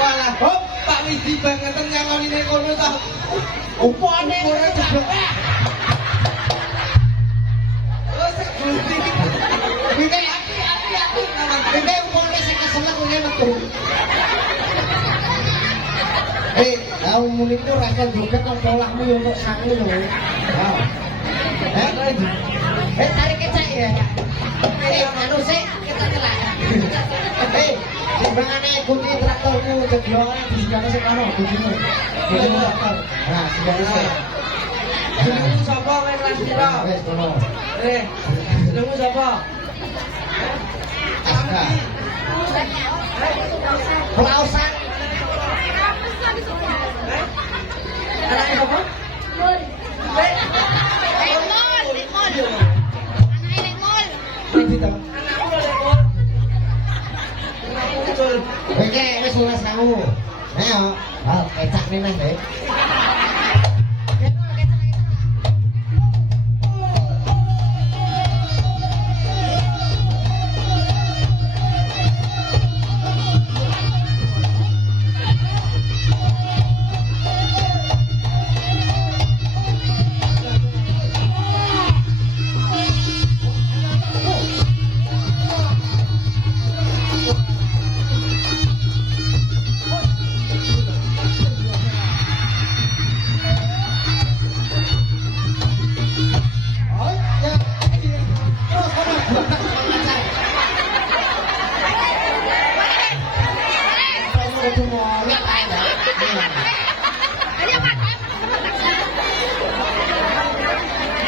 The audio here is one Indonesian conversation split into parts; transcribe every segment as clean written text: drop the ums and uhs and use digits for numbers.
Walah, Pak Widi bangetan nyangonine kono ta. Upane ora jeblok. Oh, sak budi. Iki ati. Iki upane sing keselak ngene metu. Kau muni itu rasa joget kok polahmu ya untuk sangu lho. Tarik kecak ya. Anu sik kita telak. Timbangane ikuti traktormu jeblok di sebelah sing kono budimu. Nah, sebenarnya. Jenengmu sapa kowe kelas pira? Wes kono. Jenengmu sapa? Aska. Pelausan. Anake sapa? Oke, wis lunas kamu. Ayo, kecak nih nang deh.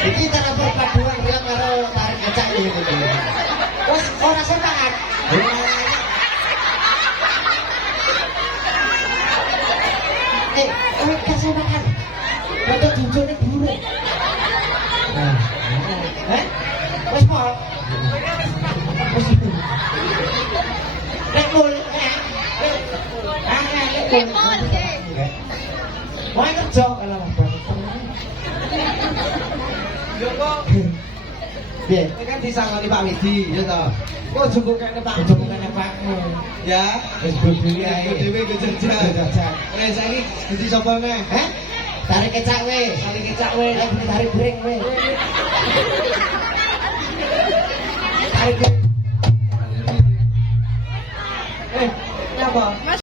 Iki cara perpaduan dia karo tarik kecak iki. Wes ora sepakat. Kowe kesepakat. Foto dijone buruk. Wes po. Wes itu. Nek mul, nek mul. Wah kerja kalau Yo kok. Piye? Ini kan disangoni Pak Widi, ya toh. Kok cukup kene Pak? Cukup kene Pak. Ya, Wis berdiri ayo ae. dhewe go jajal. Jajal. Saiki dadi sapa neh? Tarik kecak we. Tarik kecak we. Tarik breng we. Tarik. Nyapa?